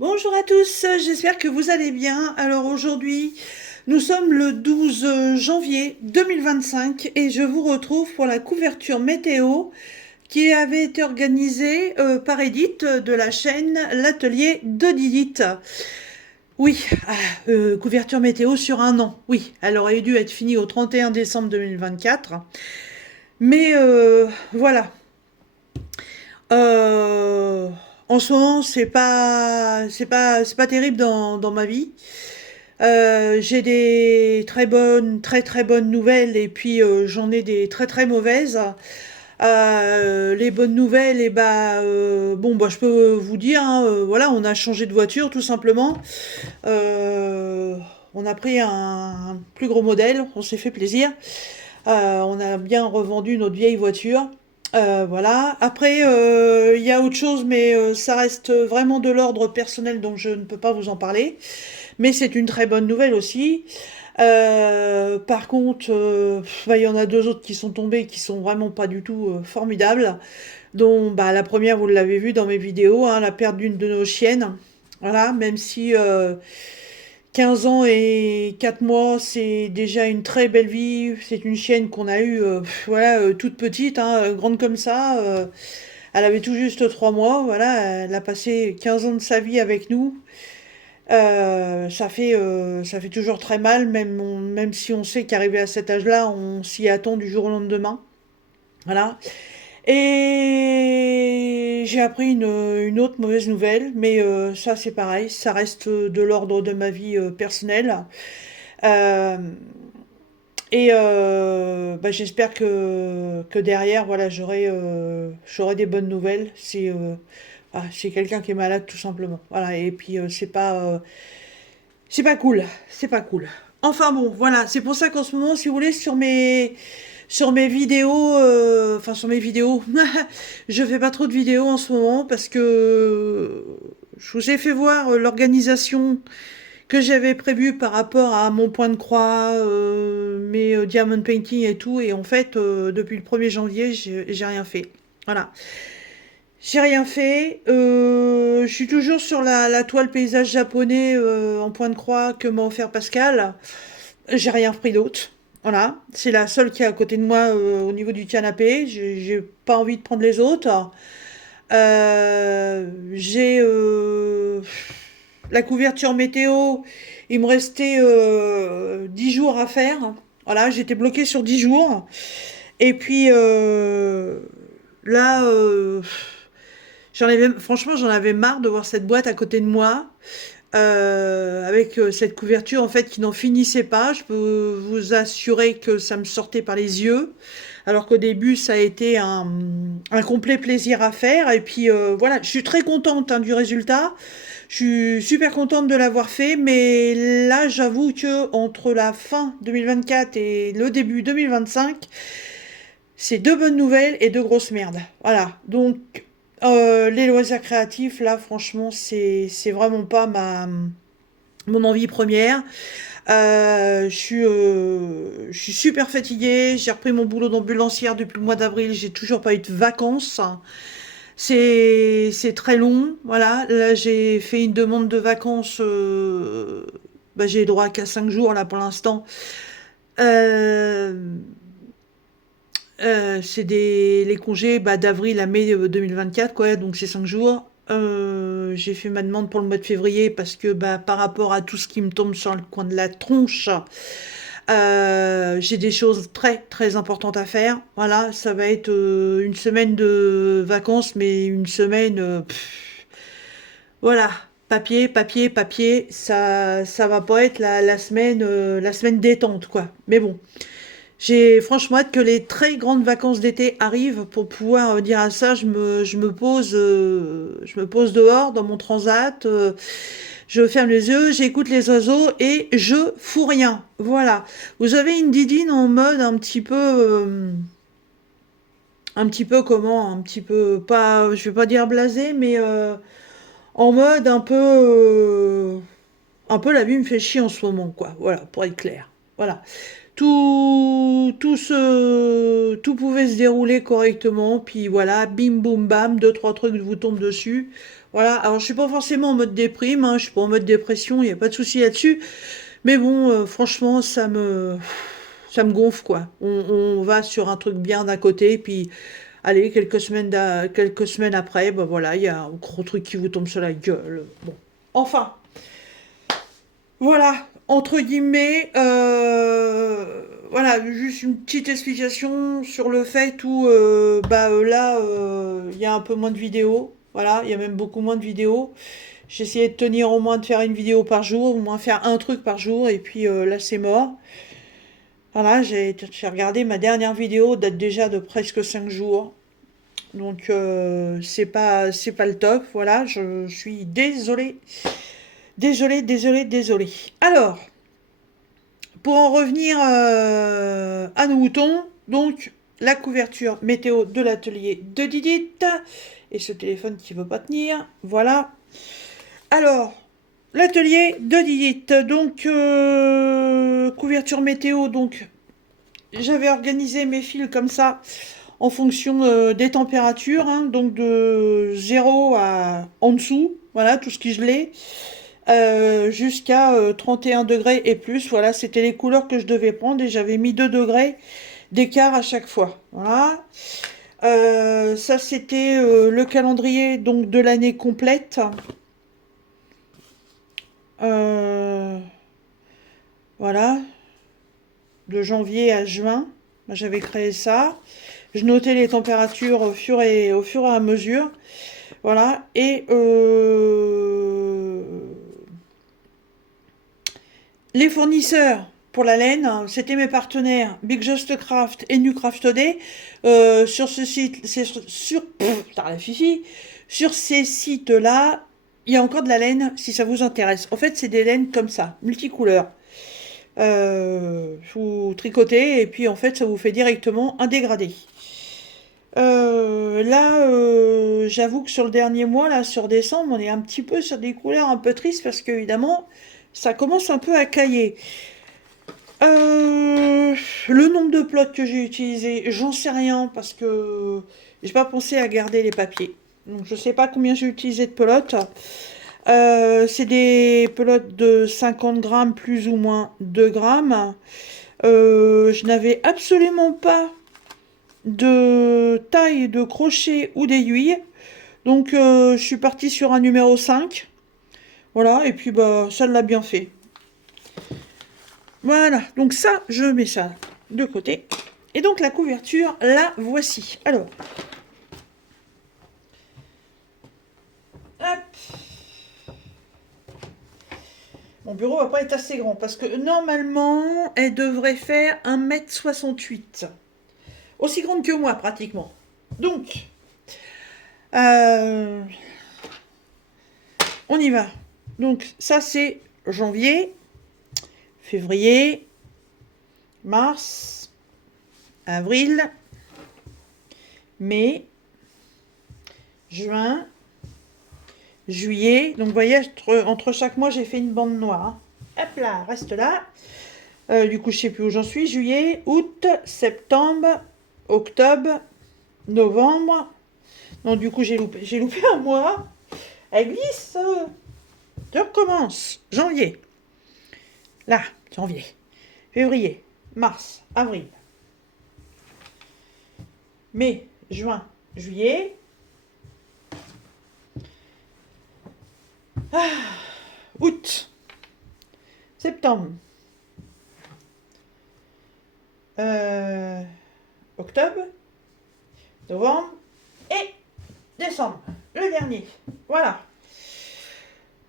Bonjour à tous, j'espère que vous allez bien. Alors aujourd'hui, nous sommes le 12 janvier 2025 et je vous retrouve pour la couverture météo qui avait été organisée par Edith de la chaîne L'Atelier de Didith. Oui, couverture météo sur un an. Oui, elle aurait dû être finie au 31 décembre 2024. Mais voilà. Euh, En ce moment, c'est pas terrible dans ma vie. J'ai des très bonnes nouvelles et puis j'en ai des très très mauvaises. Les bonnes nouvelles, bon, bah, je peux vous dire, hein, voilà, on a changé de voiture tout simplement. Euh, on a pris un plus gros modèle, on s'est fait plaisir. On a bien revendu notre vieille voiture. Voilà. Après, il y a autre chose, mais ça reste vraiment de l'ordre personnel, donc je ne peux pas vous en parler. Mais c'est une très bonne nouvelle aussi. Par contre, il y en a deux autres qui sont tombées qui sont vraiment pas du tout formidables. Dont bah, la première, vous l'avez vu dans mes vidéos, hein, la perte d'une de nos chiennes. Voilà, même si 15 ans et 4 mois, c'est déjà une très belle vie. C'est une chienne qu'on a eue voilà, toute petite, hein, grande comme ça. Elle avait tout juste 3 mois. Voilà, elle a passé 15 ans de sa vie avec nous. Ça fait toujours très mal, même si on sait qu'arrivé à cet âge-là, on s'y attend du jour au lendemain. Voilà. Et j'ai appris une autre mauvaise nouvelle, mais ça c'est pareil, ça reste de l'ordre de ma vie personnelle. Euh, bah, j'espère que derrière, voilà, j'aurai des bonnes nouvelles. C'est quelqu'un qui est malade tout simplement. Voilà, et puis c'est pas cool, c'est pas cool. Enfin bon, voilà, c'est pour ça qu'en ce moment, si vous voulez, sur mes vidéos, enfin sur mes vidéos, je fais pas trop de vidéos en ce moment parce que je vous ai fait voir l'organisation que j'avais prévue par rapport à mon point de croix, mes diamond painting et tout, et en fait, depuis le 1er janvier, j'ai rien fait. Voilà. J'ai rien fait. Je suis toujours sur la toile paysage japonais en point de croix que m'a offert Pascal. J'ai rien pris d'autre. Voilà, c'est la seule qui est à côté de moi au niveau du canapé. J'ai pas envie de prendre les autres. J'ai la couverture météo. Il me restait 10 jours à faire. Voilà, j'étais bloquée sur 10 jours. Et puis là, franchement, j'en avais marre de voir cette boîte à côté de moi, avec cette couverture en fait qui n'en finissait pas. Je peux vous assurer que ça me sortait par les yeux, alors qu'au début ça a été un complet plaisir à faire. Et puis voilà, je suis très contente hein, du résultat. Je suis super contente de l'avoir fait, mais là j'avoue que entre la fin 2024 et le début 2025, c'est deux bonnes nouvelles et deux grosses merdes. Voilà. Donc, les loisirs créatifs, là, franchement, c'est vraiment pas mon envie première. Je suis super fatiguée. J'ai repris mon boulot d'ambulancière depuis le mois d'avril. J'ai toujours pas eu de vacances. C'est très long. Voilà. Là, j'ai fait une demande de vacances. Bah, j'ai droit qu'à 5 jours, là, pour l'instant. Euh, c'est les congés bah, d'avril à mai 2024, quoi, donc c'est 5 jours. J'ai fait ma demande pour le mois de février parce que bah, par rapport à tout ce qui me tombe sur le coin de la tronche, j'ai des choses très très importantes à faire. Voilà, ça va être une semaine de vacances, mais une semaine, voilà, papier, papier, papier, ça va pas être la semaine détente, quoi. Mais bon. J'ai franchement hâte que les très grandes vacances d'été arrivent pour pouvoir dire à ça. Je me pose dehors dans mon transat, je ferme les yeux, j'écoute les oiseaux et je fous rien. Voilà. Vous avez une didine en mode un petit peu comment, un petit peu pas, je vais pas dire blasé, mais en mode un peu la vie me fait chier en ce moment, quoi. Voilà, pour être clair. Voilà. Tout pouvait se dérouler correctement, puis voilà, bim boum bam, deux, trois trucs vous tombent dessus. Voilà, alors je suis pas forcément en mode déprime, hein, je suis pas en mode dépression, il n'y a pas de souci là-dessus. Mais bon, franchement, ça me gonfle, quoi. On va sur un truc bien d'un côté, puis allez, quelques semaines après, bah voilà, il y a un gros truc qui vous tombe sur la gueule. Bon. Enfin, voilà, entre guillemets, voilà, juste une petite explication sur le fait où, là, il y a un peu moins de vidéos. Voilà, il y a même beaucoup moins de vidéos. J'essayais de tenir au moins de faire une vidéo par jour, au moins faire un truc par jour, et puis là c'est mort. Voilà, j'ai regardé ma dernière vidéo, date déjà de presque 5 jours. Donc c'est pas le top, voilà, je suis désolée. Désolée, désolée, désolée. Alors, pour en revenir à nos moutons, donc la couverture météo de l'atelier de Didit, et ce téléphone qui ne veut pas tenir, voilà. Alors, l'atelier de Didit, donc couverture météo, donc j'avais organisé mes fils comme ça en fonction des températures, hein, donc de 0 à en dessous, voilà, tout ce qui gelait, jusqu'à 31 degrés et plus, voilà, c'était les couleurs que je devais prendre et j'avais mis 2 degrés d'écart à chaque fois, voilà. Ça c'était le calendrier donc de l'année complète. Euh, voilà, de janvier à juin, j'avais créé ça. Je notais les températures au fur et à mesure. Voilà. Et les fournisseurs pour la laine, c'était mes partenaires Big Just Craft et New Craft Day. Sur ce site, la fifi, sur ces sites-là, il y a encore de la laine si ça vous intéresse. En fait, c'est des laines comme ça, multicouleurs. Vous tricotez et puis en fait, ça vous fait directement un dégradé. Là, j'avoue que sur le dernier mois, là, sur décembre, on est un petit peu sur des couleurs un peu tristes parce que, évidemment, ça commence un peu à cailler. Le nombre de plots que j'ai utilisé, j'en sais rien parce que j'ai pas pensé à garder les papiers. Donc, je sais pas combien j'ai utilisé de pelotes. C'est des pelotes de 50 grammes plus ou moins 2 grammes. Je n'avais absolument pas de taille de crochet ou d'aiguille. Donc je suis partie sur un numéro 5. Voilà, et puis bah ça l'a bien fait. Voilà, donc ça, je mets ça de côté. Et donc la couverture, la voici. Alors, hop. Mon bureau va pas être assez grand parce que normalement, elle devrait faire 1,68 m. Aussi grande que moi, pratiquement. Donc, euh, on y va. Donc, ça, c'est janvier, février, mars, avril, mai, juin, juillet. Donc, vous voyez, entre chaque mois, j'ai fait une bande noire. Hop là, reste là. Du coup, je sais plus où j'en suis. Juillet, août, septembre, octobre, novembre. Non, du coup, j'ai loupé un mois. Elle glisse. Je recommence. Janvier. Là, janvier. Février, mars, avril, mai, juin, juillet. Août, septembre, octobre, novembre et décembre. Le dernier. Voilà.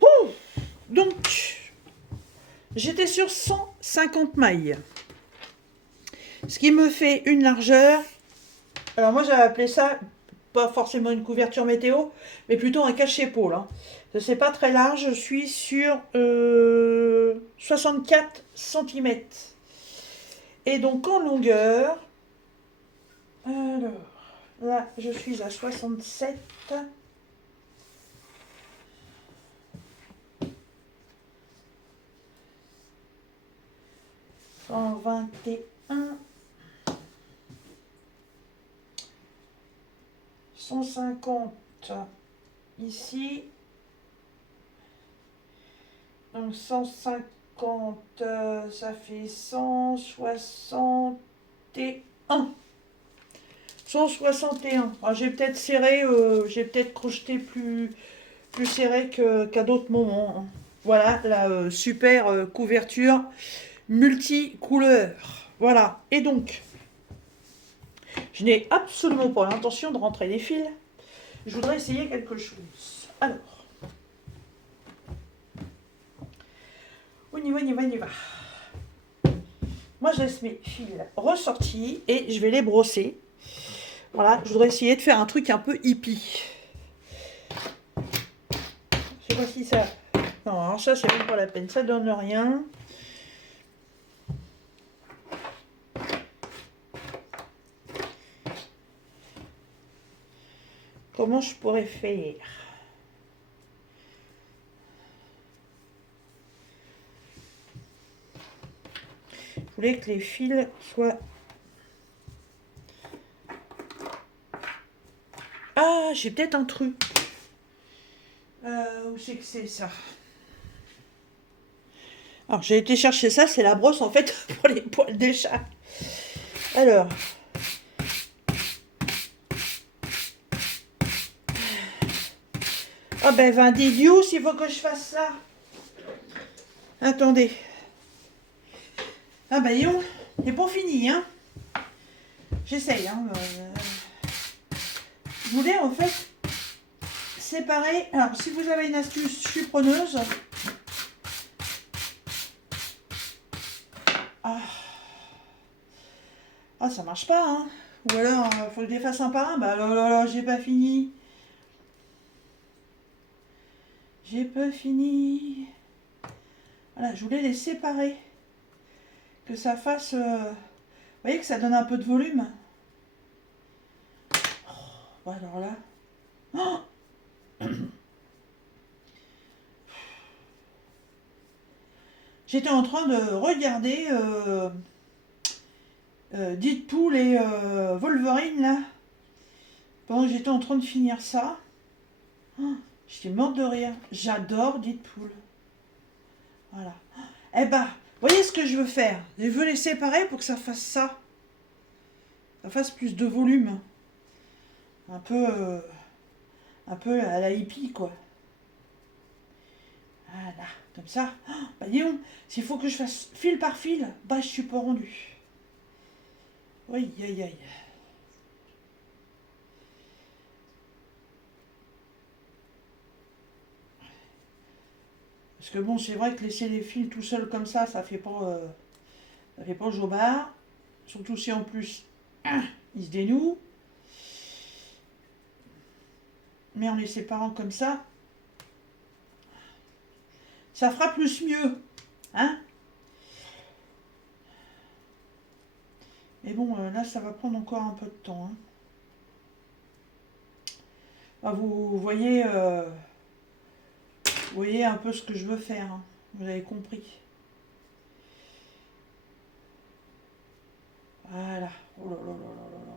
Ouh. Donc, j'étais sur 150 mailles. Ce qui me fait une largeur. Alors moi j'avais appelé ça, pas forcément une couverture météo, mais plutôt un cache-épaule. Hein. C'est pas très large, je suis sur 64 cm. Et donc en longueur, alors là je suis à 67. 121, 150 ici Donc 150, ça fait 161. 161. Alors, j'ai peut-être serré, j'ai peut-être crocheté plus serré qu'à d'autres moments, hein. Voilà la super couverture multicouleur. Voilà. Et donc, je n'ai absolument pas l'intention de rentrer les fils. Je voudrais essayer quelque chose. Alors, on y va, on y va, on y va. Moi, je laisse mes fils ressortis et je vais les brosser. Voilà, je voudrais essayer de faire un truc un peu hippie. Je sais pas si ça... Non, alors ça, c'est même pas la peine. Ça donne rien. Comment je pourrais faire? Je voulais que les fils soient... Ah, j'ai peut-être un truc. Où c'est que c'est ça? Alors, j'ai été chercher ça, c'est la brosse en fait pour les poils des chats. Alors. Ah ben, vin d'idiot, s'il faut que je fasse ça. Attendez. Ah ben, yon, c'est pas fini, hein. J'essaye, hein. Je voulais en fait séparer. Alors, si vous avez une astuce, je suis preneuse. Ah, ça marche pas, hein. Ou alors, faut que je les fasse un par un. Bah, là, j'ai pas fini. J'ai pas fini. Voilà, je voulais les séparer. Que ça fasse... vous voyez que ça donne un peu de volume. Oh, alors là... Oh, j'étais en train de regarder Deadpool et Wolverine, là. Pendant que j'étais en train de finir ça. Oh, j'étais morte de rire. J'adore Deadpool. Voilà. Eh ben, vous voyez ce que je veux faire? Je veux les séparer pour que ça fasse ça. Ça fasse plus de volume. Un peu à la hippie, quoi. Voilà, comme ça. Oh, bah dis donc, s'il faut que je fasse fil par fil, bah je suis pas rendu. Oui, aïe, aïe. Parce que bon, c'est vrai que laisser les fils tout seuls comme ça fait pas jobard. Surtout si en plus, ils se dénouent. Mais en les séparant comme ça fera plus mieux. Hein? Mais bon, là, ça va prendre encore un peu de temps. Hein. Bah, vous voyez un peu ce que je veux faire. Hein. Vous avez compris. Voilà. Oh là là là là là.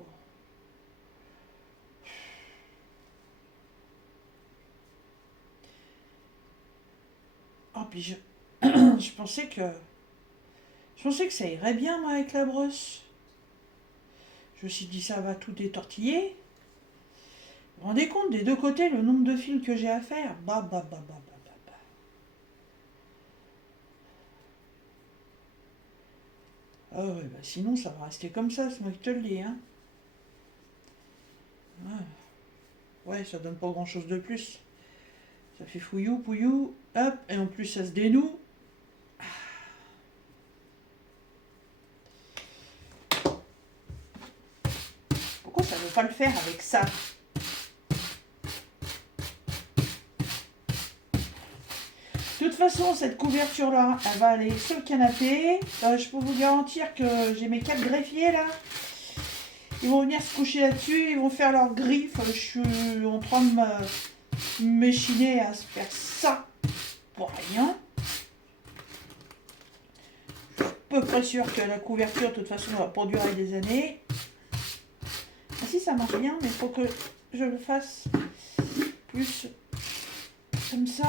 Oh, puis je pensais que ça irait bien, moi, avec la brosse. Je me suis dit, ça va tout détortiller. Vous vous rendez compte, des deux côtés, le nombre de fils que j'ai à faire? Bah, bah, bah, bah, bah, bah, bah. Ah ouais, bah sinon, ça va rester comme ça, c'est moi qui te le dis, hein. Ouais, ça donne pas grand-chose de plus. Ça fait fouillou, pouillou, hop, et en plus, ça se dénoue. Pourquoi ça ne veut pas le faire avec ça? De toute façon, cette couverture-là, elle va aller sur le canapé. Je peux vous garantir que j'ai mes 4 greffiers, là. Ils vont venir se coucher là-dessus, ils vont faire leurs griffes. Je suis en train de m'échiner à se faire ça pour rien. Je suis à peu près sûr que la couverture, de toute façon, va pas durer des années. Ah si, ça marche bien, mais il faut que je le fasse plus comme ça.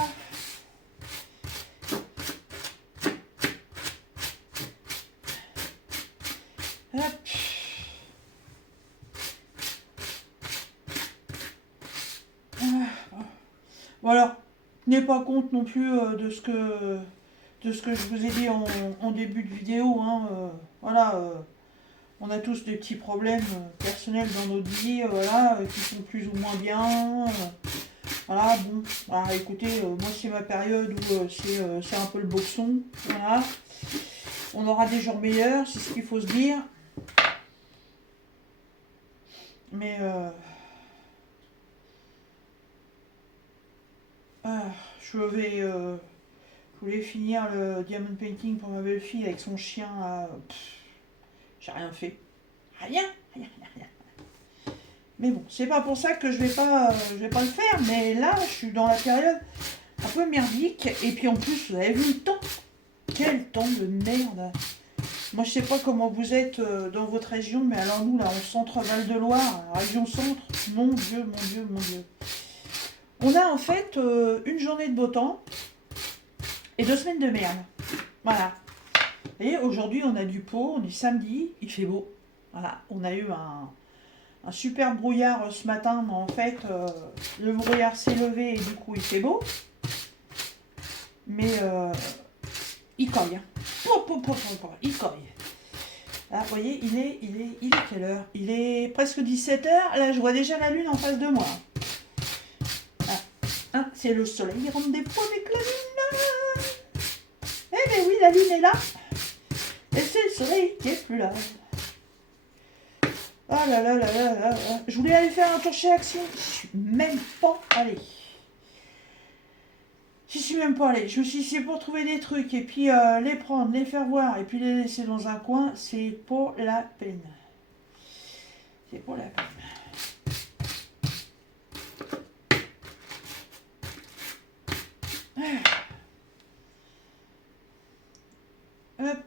tenez pas compte non plus de ce que je vous ai dit en début de vidéo. Hein, voilà, on a tous des petits problèmes personnels dans notre vie, voilà, qui sont plus ou moins bien. Voilà, bon, voilà, écoutez, moi c'est ma période où c'est un peu le boxon. Voilà. On aura des jours meilleurs, c'est ce qu'il faut se dire. Mais ah, je vais, je voulais finir le diamond painting pour ma belle-fille avec son chien. J'ai rien fait. Rien, rien, rien, rien. Mais bon, c'est pas pour ça que je vais pas le faire. Mais là, je suis dans la période un peu merdique. Et puis en plus, vous avez vu le temps. Quel temps de merde. Moi, je sais pas comment vous êtes dans votre région, mais alors nous, là, en centre Val-de-Loire, région centre, mon Dieu, mon Dieu, mon Dieu. On a en fait une journée de beau temps et 2 semaines de merde. Voilà. Et aujourd'hui, on a du pot, on est samedi, il fait beau. Voilà, on a eu un super brouillard ce matin, mais en fait, le brouillard s'est levé et du coup, il fait beau. Mais il cogne. Il cogne. Là, vous voyez, il est quelle heure? Il est presque 17h. Là, je vois déjà la lune en face de moi. Ah, hein, c'est le soleil, il rentre des points avec la lune. Eh bien oui, la lune est là. Et c'est le soleil qui est plus là. Ah là là là là là là. Je voulais aller faire un tour chez Action. Je suis même pas allée. J'y suis même pas allée. Je me suis dit, c'est pour trouver des trucs et puis les prendre, les faire voir et puis les laisser dans un coin. C'est pas la peine. C'est pas la peine. Hop.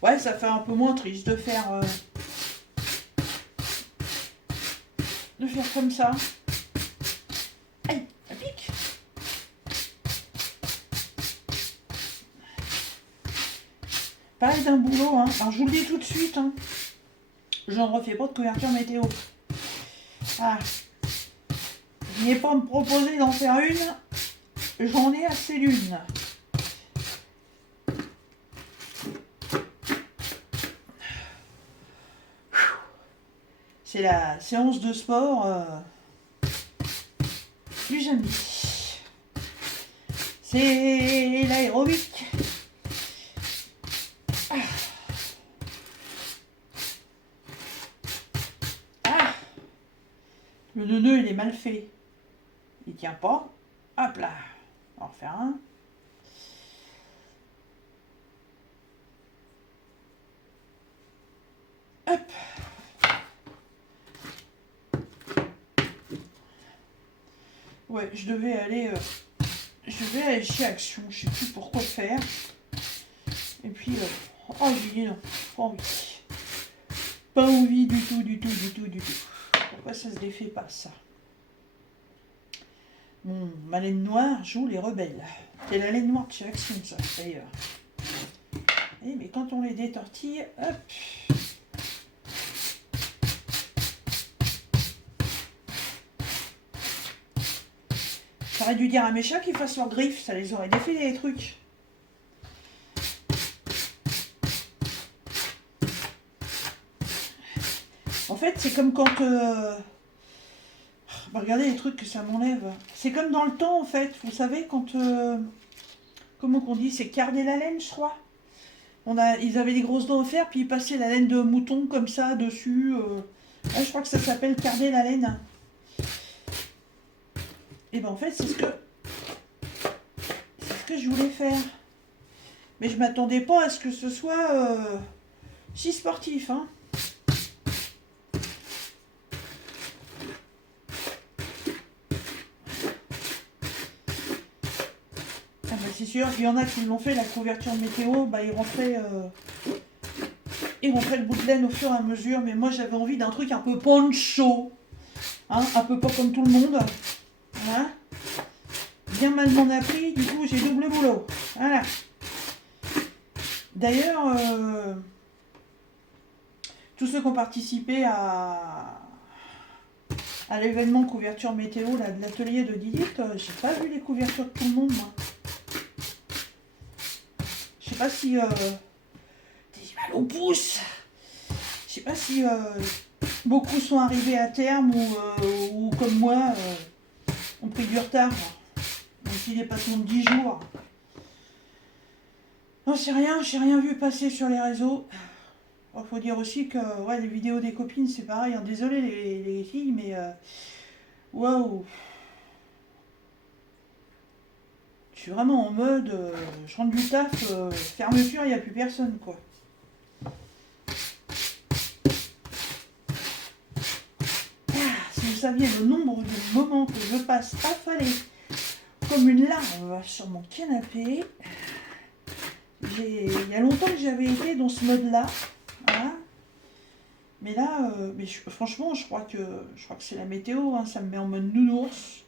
Ouais, ça fait un peu moins triste de faire comme ça. Aïe, ça pique. Pareil d'un boulot, hein. Alors je vous le dis tout de suite, hein. J'en refais pas de couverture météo. Ah. N'ayez pas à me proposer d'en faire une. J'en ai assez d'une. C'est la séance de sport du samedi. C'est l'aérobic. Ah. Ah. Le nœud, il est mal fait. Il tient pas. Hop là. On va en refaire un. Hop. Ouais, je devais aller chez Action. Je sais plus pourquoi faire. Et puis, oh, j'ai dit non. Pas envie. Pas envie du tout, du tout, du tout, du tout. Pourquoi ça se défait pas, ça? Ma laine noire joue les rebelles. C'est la laine noire de chez Action, ça, d'ailleurs. Mais quand on les détortille, hop. J'aurais dû dire à mes chats qu'ils fassent leurs griffes, ça les aurait défait les trucs. En fait, c'est comme quand... regardez les trucs que ça m'enlève. C'est comme dans le temps, en fait. Vous savez, quand... comment qu'on dit? C'est carder la laine, je crois. Ils avaient des grosses dents à faire, puis ils passaient la laine de mouton comme ça dessus. Là, je crois que ça s'appelle carder la laine. Et ben en fait, c'est ce que je voulais faire. Mais je m'attendais pas à ce que ce soit si sportif, hein. Ah bah c'est sûr, il y en a qui l'ont fait, la couverture météo, bah ils rentraient le bout de laine au fur et à mesure, mais moi j'avais envie d'un truc un peu poncho, hein, un peu pas comme tout le monde. Voilà. Bien mal m'en a pris, du coup j'ai double boulot. Voilà. D'ailleurs, tous ceux qui ont participé à l'événement couverture météo là, de l'atelier de Didit, j'ai pas vu les couvertures de tout le monde, moi. Je sais pas si... J'ai mal au pouce. Je sais pas si beaucoup sont arrivés à terme ou comme moi, ont pris du retard. Même si dépassement de 10 jours. Non, c'est rien, j'ai rien vu passer sur les réseaux. Il faut dire aussi que ouais, les vidéos des copines, c'est pareil. Hein. Désolé les filles, mais waouh! Je suis vraiment en mode, je rentre du taf, fermeture, il n'y a plus personne, quoi. Ah, si vous saviez le nombre de moments que je passe affalée comme une larve sur mon canapé, il y a longtemps que j'avais été dans ce mode-là, voilà. Mais là, franchement, je crois que c'est la météo, hein, ça me met en mode nounours,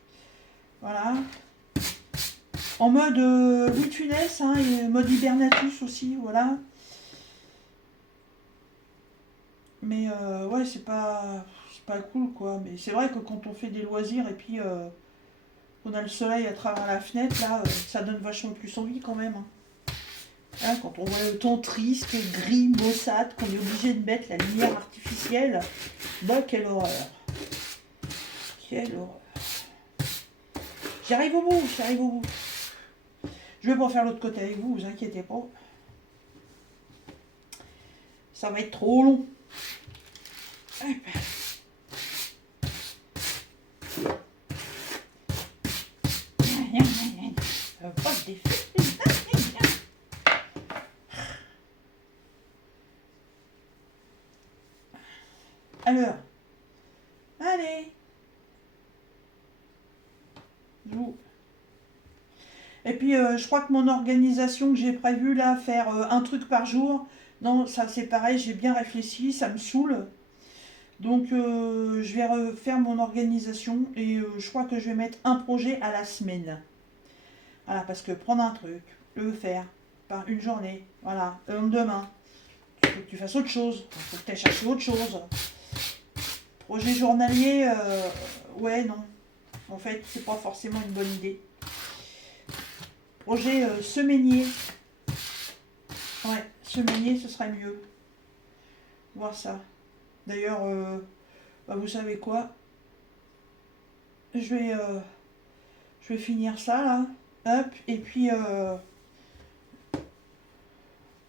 voilà. En mode Louis de Funès, hein, et mode hibernatus aussi, voilà. Mais ouais, c'est pas cool, quoi. Mais c'est vrai que quand on fait des loisirs et puis on a le soleil à travers la fenêtre, là, ça donne vachement plus envie quand même. Hein. Hein, quand on voit le temps triste, gris, maussade, qu'on est obligé de mettre la lumière artificielle, bah quelle horreur. Quelle horreur. J'arrive au bout, j'arrive au bout. Je vais pas faire l'autre côté avec vous, vous inquiétez pas. Ça va être trop long. Hop. Pas de défi. Alors, allez. Et puis, je crois que mon organisation que j'ai prévu là, faire un truc par jour, non, ça c'est pareil, j'ai bien réfléchi, ça me saoule. Donc, je vais refaire mon organisation et je crois que je vais mettre un projet à la semaine. Voilà, parce que prendre un truc, le faire par une journée, voilà, le lendemain, il faut que tu fasses autre chose, il faut que tu ailles chercher autre chose. Projet journalier, ouais, non. En fait, c'est pas forcément une bonne idée. Projet semainier. Ouais, semainier, ce serait mieux. Voir ça. D'ailleurs, bah, vous savez quoi? Je vais finir ça là. Hop, et puis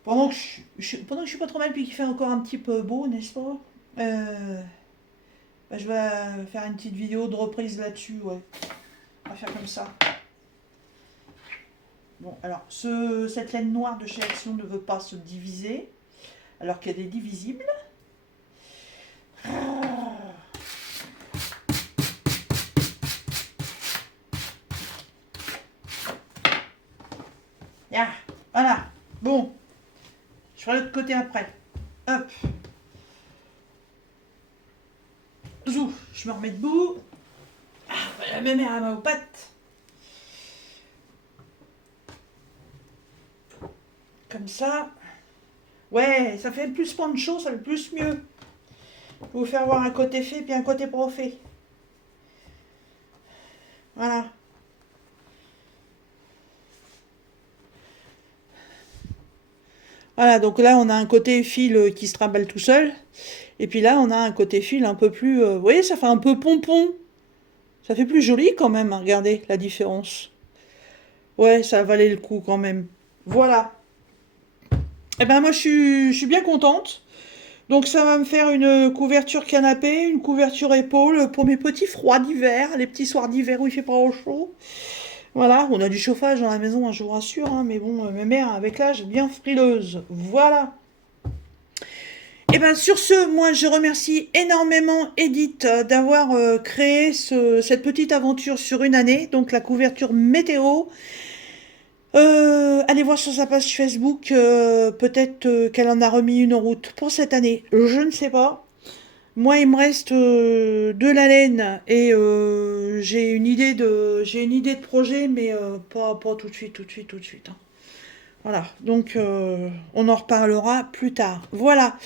pendant que pendant que je suis pas trop mal puis qu'il fait encore un petit peu beau, n'est-ce pas? Bah, je vais faire une petite vidéo de reprise là-dessus, ouais. On va faire comme ça. Bon, alors, cette laine noire de chez Action ne veut pas se diviser, alors qu'il y a des divisibles. Ah, voilà. Bon, je ferai l'autre côté après. Hop. Zou, je me remets debout. Ah, voilà, ma mère à ma patte. Comme ça. Ouais, ça fait plus poncho, ça fait plus mieux. Je vais vous faire voir un côté fait puis un côté pas fait. Voilà. Voilà, donc là on a un côté fil qui se trimballe tout seul. Et puis là on a un côté fil un peu plus... vous voyez, ça fait un peu pompon. Ça fait plus joli quand même, hein, regardez la différence. Ouais, ça valait le coup quand même. Voilà. Et ben moi je suis bien contente. Donc ça va me faire une couverture canapé, une couverture épaule pour mes petits froids d'hiver, les petits soirs d'hiver où il fait pas trop chaud. Voilà, on a du chauffage dans la maison, hein, je vous rassure, hein, mais bon, ma mère avec l'âge bien frileuse. Voilà. Et bien sur ce, moi je remercie énormément Edith d'avoir créé cette petite aventure sur une année, donc la couverture météo. Allez voir sur sa page Facebook, peut-être qu'elle en a remis une en route pour cette année, je ne sais pas. Moi, il me reste de la laine et j'ai une idée de projet, mais pas tout de suite, tout de suite, tout de suite. Hein. Voilà, donc on en reparlera plus tard. Voilà,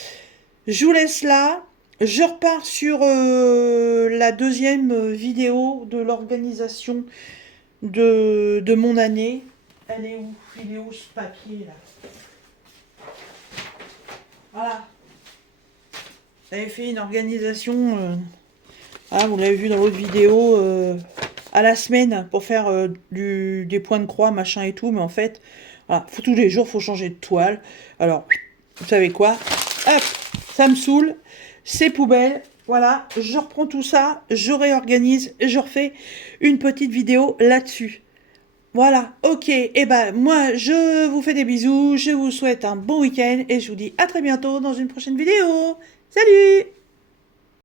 je vous laisse là. Je repars sur la deuxième vidéo de l'organisation de mon année. Elle est où? Il est où ce papier là? Voilà. J'avais fait une organisation, vous l'avez vu dans l'autre vidéo, à la semaine pour faire des points de croix, machin et tout. Mais en fait, voilà, tous les jours, faut changer de toile. Alors, vous savez quoi? Hop, ça me saoule. C'est poubelle. Voilà, je reprends tout ça, je réorganise, je refais une petite vidéo là-dessus. Voilà, ok. Et ben moi, je vous fais des bisous, je vous souhaite un bon week-end et je vous dis à très bientôt dans une prochaine vidéo. Salut!